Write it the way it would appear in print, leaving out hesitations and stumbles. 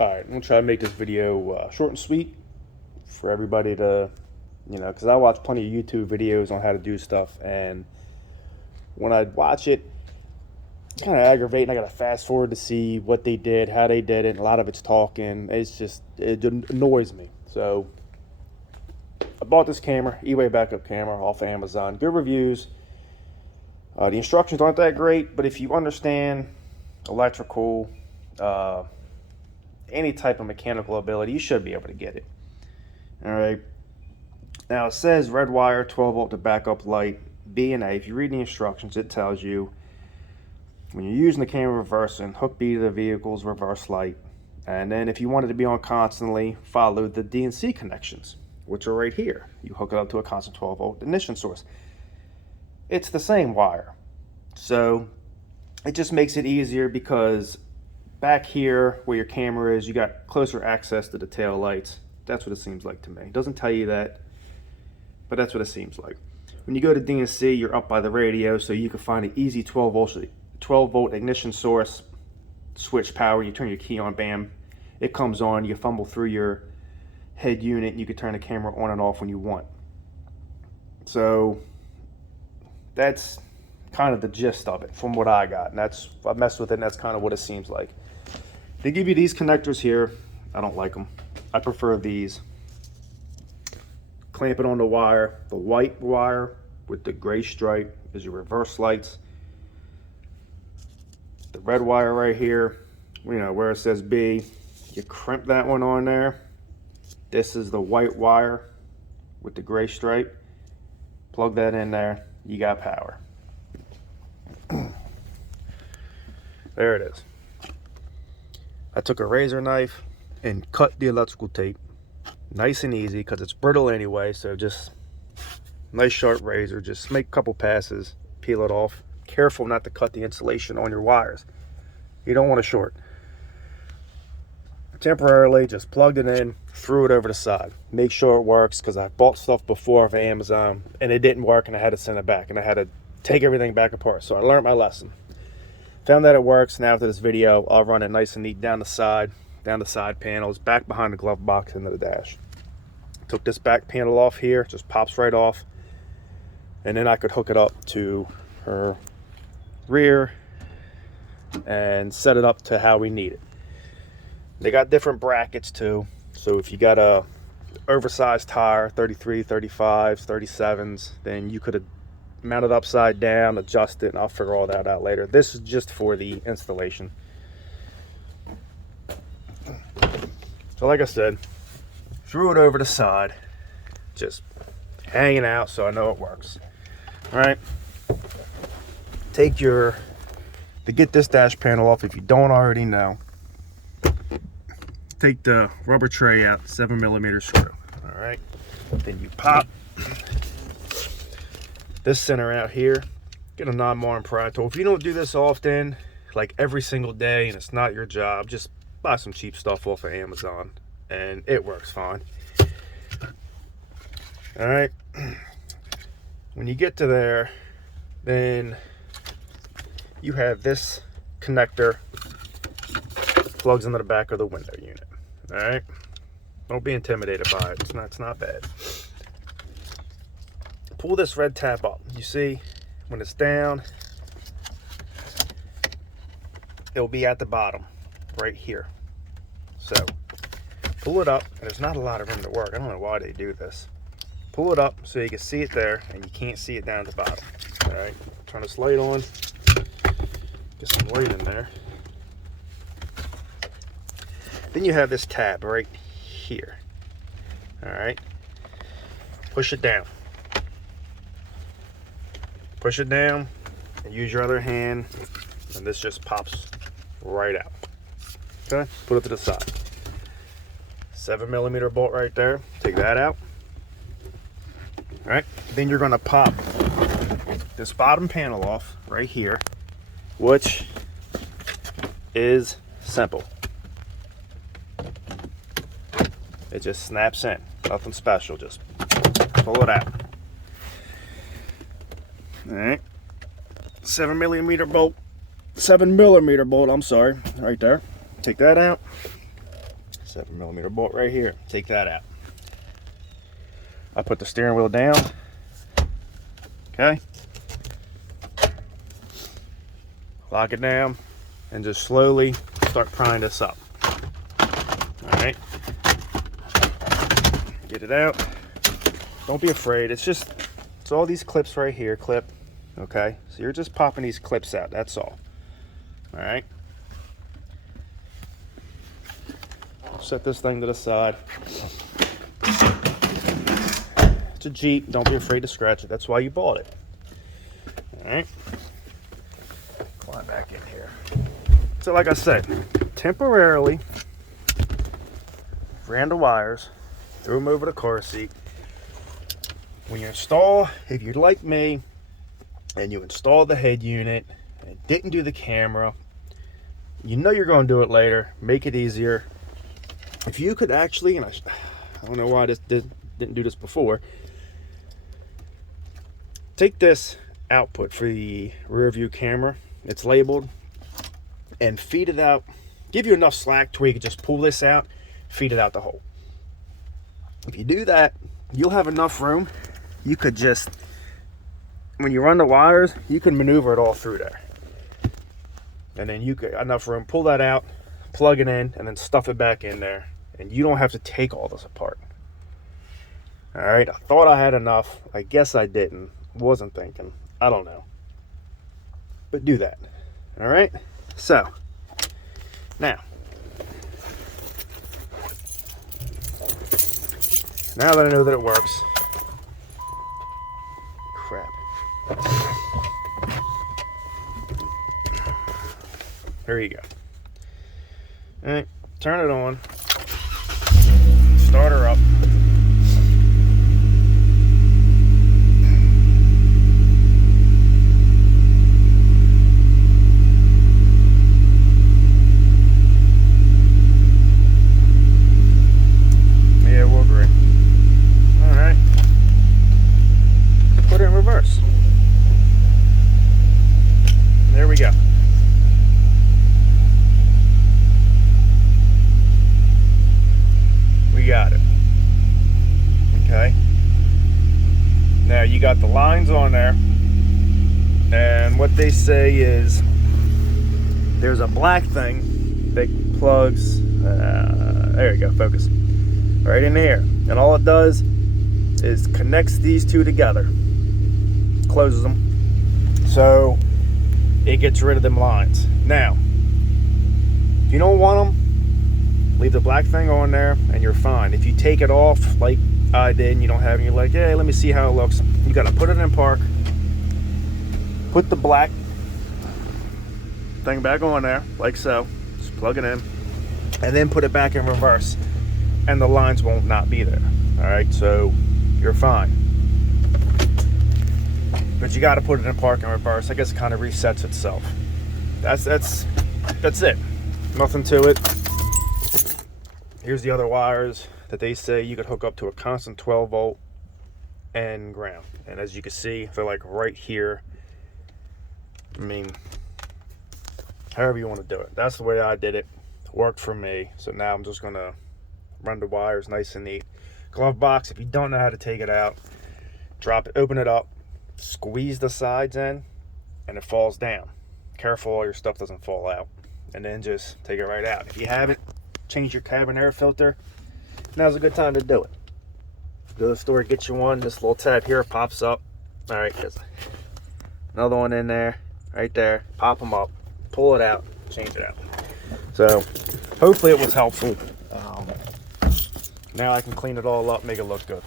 Alright, I'm gonna try to make this video short and sweet for everybody to, because I watch plenty of YouTube videos on how to do stuff, and when I watch it, it's kind of aggravating. I gotta fast forward to see what they did, how they did it, and a lot of it's talking. It annoys me. So I bought this camera, Eway backup camera off of Amazon. Good reviews. The instructions aren't that great, but if you understand electrical, any type of mechanical ability, you should be able to get it. All right. Now it says red wire, 12 volt to backup light, B and A. If you read the instructions, it tells you when you're using the camera reversing, hook B to the vehicle's reverse light. And then if you want it to be on constantly, follow the DNC connections, which are right here. You hook it up to a constant 12 volt ignition source. It's the same wire. So it just makes it easier because back here where your camera is, you got closer access to the tail lights. That's what it seems like to me. It doesn't tell you that, but that's what it seems like. When you go to DNC, you're up by the radio, so you can find an easy 12 volt ignition source, switch power, you turn your key on, bam, it comes on. You fumble through your head unit, and you can turn the camera on and off when you want. So that's kind of the gist of it from what I got, and I messed with it, and that's kind of what it seems like. They give you these connectors here. I don't like them. I prefer these. Clamp it on the wire. The white wire with the gray stripe is your reverse lights. The red wire right here, where it says B, you crimp that one on there. This is the white wire with the gray stripe. Plug that in there, you got power. There it is. I took a razor knife and cut the electrical tape. Nice and easy because it's brittle anyway, so just nice sharp razor. Just make a couple passes, peel it off. Careful not to cut the insulation on your wires. You don't want to short. Temporarily, just plugged it in, threw it over the side. Make sure it works because I bought stuff before for Amazon and it didn't work and I had to send it back and I had to take everything back apart. So I learned my lesson. Found that it works. Now after this video, I'll run it nice and neat down the side panels, back behind the glove box into the dash. Took this back panel off here, just pops right off. And then I could hook it up to her rear and set it up to how we need it. They got different brackets too. So if you got a oversized tire, 33, 35s, 37s, then you could have mounted upside down, adjust it, and I'll figure all that out later. This is just for the installation. So like I said, threw it over the side, just hanging out so I know it works. All right, to get this dash panel off, if you don't already know, take the rubber tray out, 7mm screw. All right, then you pop this center out here, get a non-marring pry tool. If you don't do this often, like every single day, and it's not your job, just buy some cheap stuff off of Amazon and it works fine. All right, when you get to there, then you have this connector plugs into the back of the window unit. All right, don't be intimidated by it. It's not bad. Pull this red tab up. You see when it's down, it'll be at the bottom right here. So pull it up, and there's not a lot of room to work. I don't know why they do this. Pull it up so you can see it there and you can't see it down at the bottom. All right, turn this light on, get some light in there. Then you have this tab right here. All right, push it down. Push it down and use your other hand, and this just pops right out. Okay, put it to the side. 7mm bolt right there. Take that out. All right, then you're gonna pop this bottom panel off right here, which is simple. It just snaps in, nothing special, just pull it out. All right, 7mm bolt, I'm sorry, right there. Take that out. 7mm bolt right here. Take that out. I put the steering wheel down. Okay. Lock it down and just slowly start prying this up. Alright. Get it out. Don't be afraid. It's all these clips right here. Clip. Okay. So you're just popping these clips out. That's all. Alright. Set this thing to the side. It's a Jeep. Don't be afraid to scratch it. That's why you bought it. Alright. Climb back in here. So like I said, temporarily ran the wires, threw them over the car seat. When you install, if you're like me and you install the head unit and didn't do the camera, you know you're going to do it later. Make it easier. If you could actually, and I don't know why I didn't do this before, take this output for the rear view camera, it's labeled, and feed it out. Give you enough slack to where you can just pull this out, feed it out the hole. If you do that, you'll have enough room. You could just, when you run the wires, you can maneuver it all through there. And then you could, enough room, pull that out, plug it in, and then stuff it back in there. And you don't have to take all this apart. Alright, I thought I had enough. I guess I didn't. Wasn't thinking. I don't know. But do that. Alright? So, now that I know that it works. Crap. There you go. Alright, turn it on. Start her up. Yeah, we'll agree. Alright. Put it in reverse. There we go. We got it. Okay. Now you got the lines on there, and what they say is there's a black thing that plugs. There you go. Focus. Right in here, and all it does is connects these two together, closes them, so it gets rid of them lines. Now, if you don't want them, leave the black thing on there and you're fine. If you take it off like I did and you don't have it, you're like, hey, let me see how it looks. You gotta put it in park, put the black thing back on there like so, just plug it in, and then put it back in reverse and the lines won't not be there. Alright, so you're fine. But you gotta put it in park and reverse. I guess it kind of resets itself. That's it. Nothing to it. Here's the other wires that they say you could hook up to a constant 12 volt and ground. And as you can see, they're like right here. I mean, however you want to do it. That's the way I did it. Worked for me. So now I'm just going to run the wires nice and neat. Glove box, if you don't know how to take it out, drop it, open it up, squeeze the sides in, and it falls down. Careful all your stuff doesn't fall out. And then just take it right out. If you haven't, change your cabin air filter, now's a good time to do it. Go to the store, get you one. This little tab here pops up. All right, there's another one in there, right there. Pop them up, pull it out, change it out. So hopefully it was helpful. Now I can clean it all up, make it look good.